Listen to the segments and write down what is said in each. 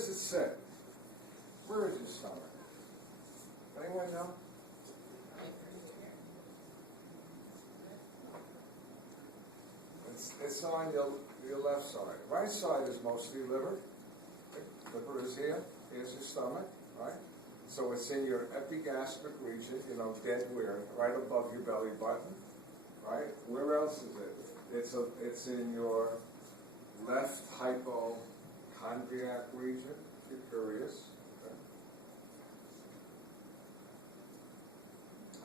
does it sit? Where is your stomach? Anyone know? It's on your left side. Right side is mostly liver. Liver is here. Here's your stomach, right? So it's in your epigastric region, dead where, right above your belly button, right? Where else is it? It's in your left hypochondriac region, if you're curious. Okay.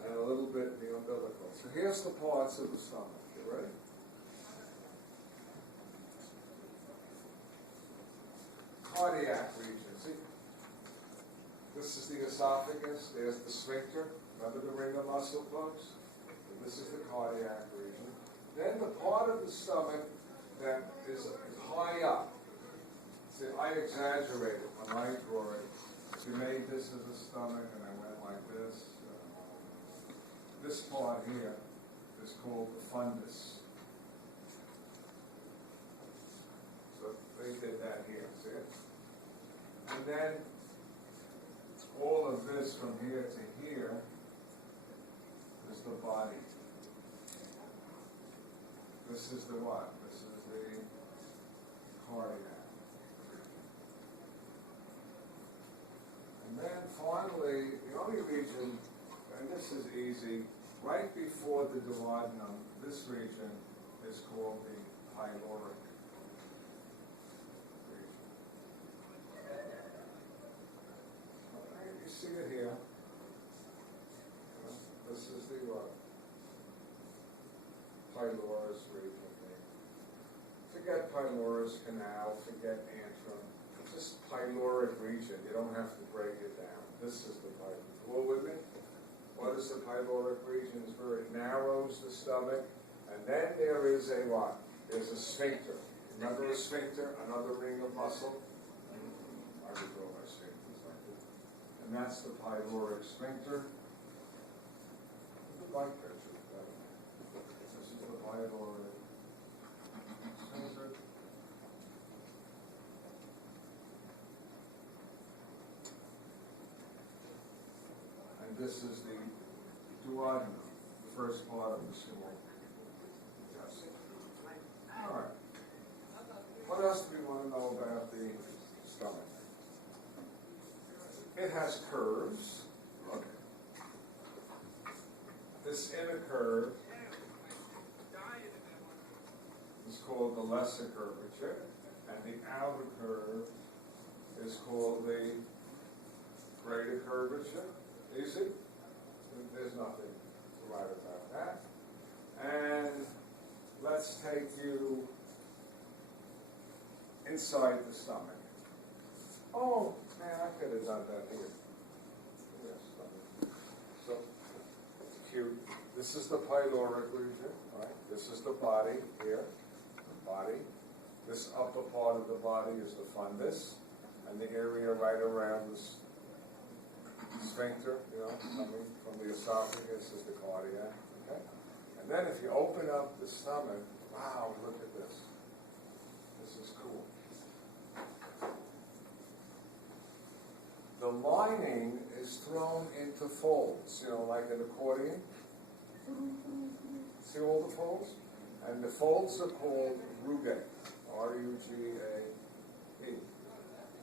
And a little bit in the umbilical. So here's the parts of the stomach. You ready? Cardiac region. See? This is the esophagus. There's the sphincter. Remember the ring of muscle plugs? This is the cardiac region. Then the part of the stomach that is high up. See, I exaggerated when I draw it. If you made this as a stomach and I went like this part here is called the fundus. So they did that here, see it? And then all of this from here to here is the body. This is the what? This is the cardiac. And then finally, the only region, and this is easy, right before the duodenum, this region is called the pyloric. You see it here. This is the pylorus region. Forget pylorus canal, forget antrum. Just pyloric region. You don't have to break it down. This is the pyloric. All with me? What is the pyloric region? It's where it narrows the stomach. And then there is a what? There's a sphincter. Remember a sphincter? Another ring of muscle? I would draw my sphincters like this. And that's the pyloric sphincter. The bike picture. This is the pyloric sphincter. And this is the duodenum, the first part of the small intestine. All right. What else do we want to know about the stomach? It has curves. Look. This inner curve is called the lesser curvature, and the outer curve is called the greater curvature. Easy? There's nothing to write about that. And let's take you inside the stomach. Oh, man, I could have done that here. Yes, so, cute. This is the pyloric region, right? This is the body here, the body. This upper part of the body is the fundus, and the area right around this sphincter, coming from the esophagus is the cardiac. Okay? And then if you open up the stomach, wow, look at this. This is cool. The lining is thrown into folds, like an accordion. See all the folds? And the folds are called rugae, R-U-G-A-E.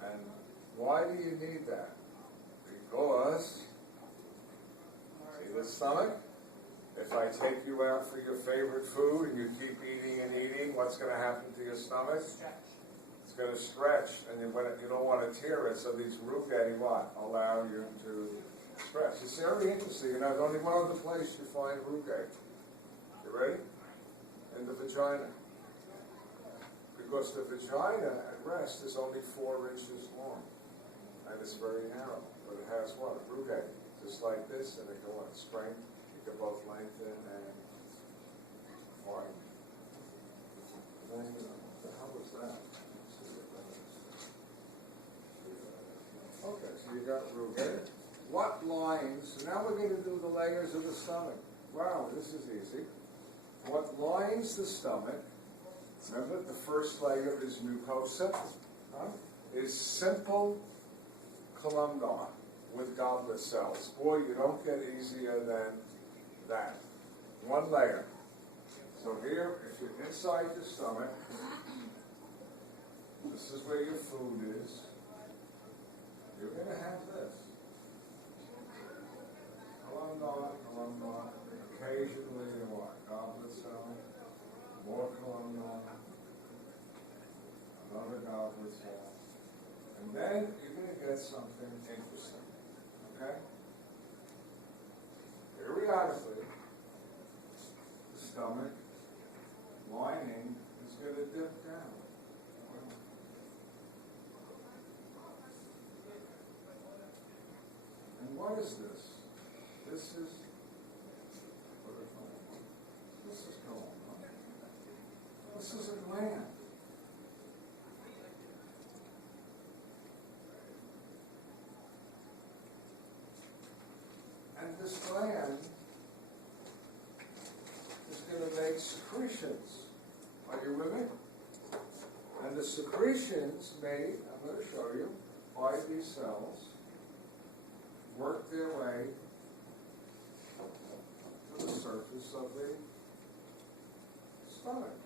And why do you need that? Because, see the stomach? If I take you out for your favorite food and you keep eating and eating, what's going to happen to your stomach? It's going to stretch, and you don't want to tear it, so these rugae, allow you to stretch. It's very interesting, there's only one other place you find rugae. You ready? In the vagina. Because the vagina at rest is only 4 inches long, and it's very narrow. But it has what? A rugae, just like this, and it can strength. You can both lengthen and widen. Then, what the hell was that? Okay, so you got rugae. What lines? So now we're going to do the layers of the stomach. Wow, this is easy. What lines the stomach? Remember, the first layer is mucosa. Huh? is simple columnar with goblet cells. Boy, you don't get easier than that. One layer. So here, if you're inside your stomach, this is where your food is. You're going to have this. Columnar. Occasionally, what? Goblet cell. More columnar. Another goblet cell. And then you're going to get something interesting. Okay? Periodically, the stomach lining is going to dip down. And what is this? This is colon. This is a gland. And this gland is going to make secretions. Are you with me? And the secretions made, I'm going to show you, by these cells work their way to the surface of the stomach.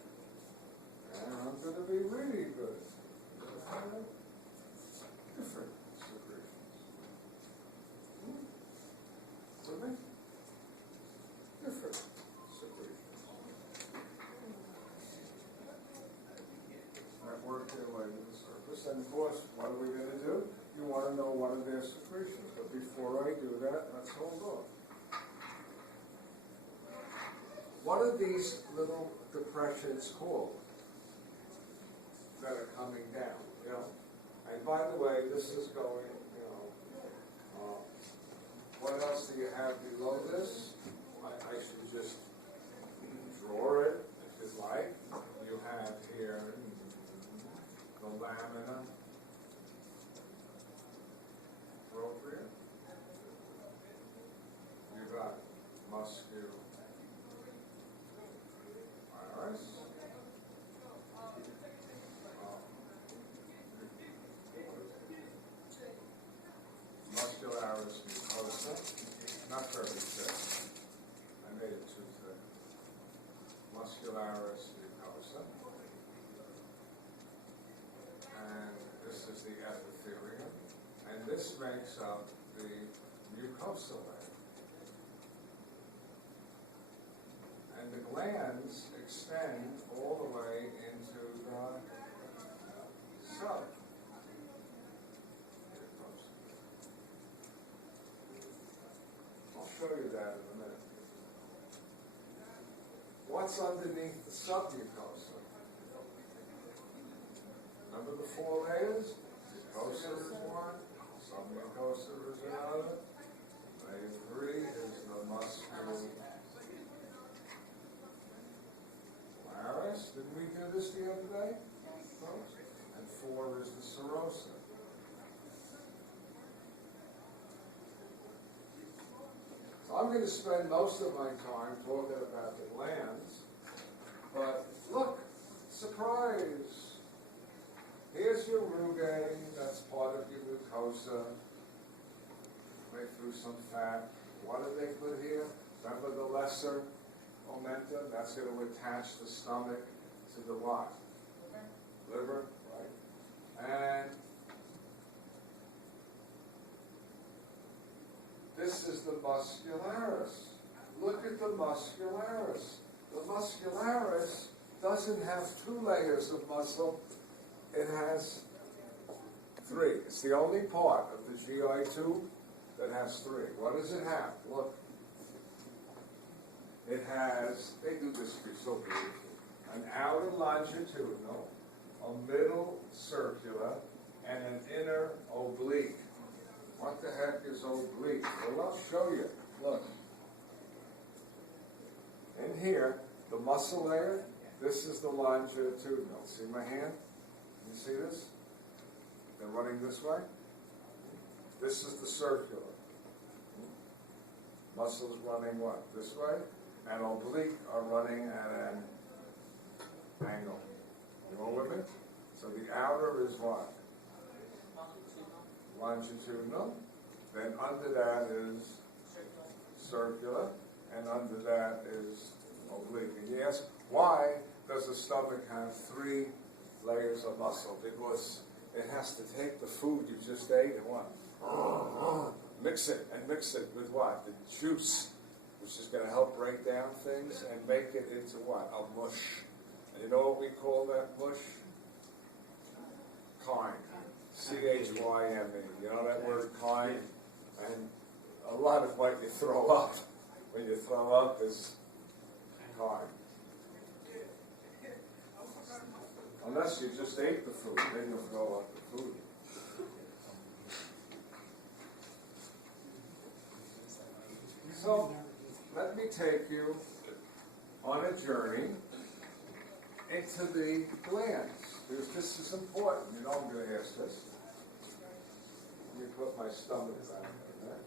And I'm going to be really good. Different secretions. With me? Different secretions. That work their way to the surface. And of course, what are we going to do? You want to know what are their secretions. But before I do that, let's hold on. What are these little depressions called that are coming down? You know? And by the way, this is going, what else do you have below this? I should just draw it, if you'd like. You have here the lamina propria. You got muscularis. Muscularis mucosa. Not very thick. I made it too thick. Muscularis mucosa. And this is the epithelium. And this makes up the mucosa layer. And the glands extend all the way into the sub. I'll show you that in a minute. What's underneath the submucosa? Remember the four layers? Mucosa is one, submucosa is another. Layer 3 is the muscularis. Didn't we do this the other day? And 4 is the serosa. So I'm going to spend most of my time talking about the glands, but look, surprise! Here's your rugae, that's part of your mucosa. They threw some fat. What did they put here? Remember the lesser omentum? That's going to attach the stomach to the what? Liver, right? And this is the muscularis. Look at the muscularis. The muscularis doesn't have 2 layers of muscle. It has 3. It's the only part of the GI tube that has 3. What does it have? Look. It has, they do this so beautifully, an outer longitudinal, a middle circular, and an inner oblique. What the heck is oblique? Well, I'll show you. Look. In here, the muscle layer, this is the longitudinal. See my hand? Can you see this? They're running this way. This is the circular. Muscles running what? This way. And oblique are running at an angle. You all with me? So the outer is what? longitudinal, then under that is circular, and under that is oblique. And you ask, why does the stomach have 3 layers of muscle? Because it has to take the food you just ate and what? Mix it with what? The juice, which is going to help break down things and make it into what? A mush. And you know what we call that mush? Chyme. C-H-Y-M-E. You know that word chyme? And a lot of what you throw up, when you throw up, is chyme. Unless you just ate the food, then you'll throw up the food. So, let me take you on a journey into the glands. Because this is important. You know I'm going to ask this. Let me put my stomach back in there.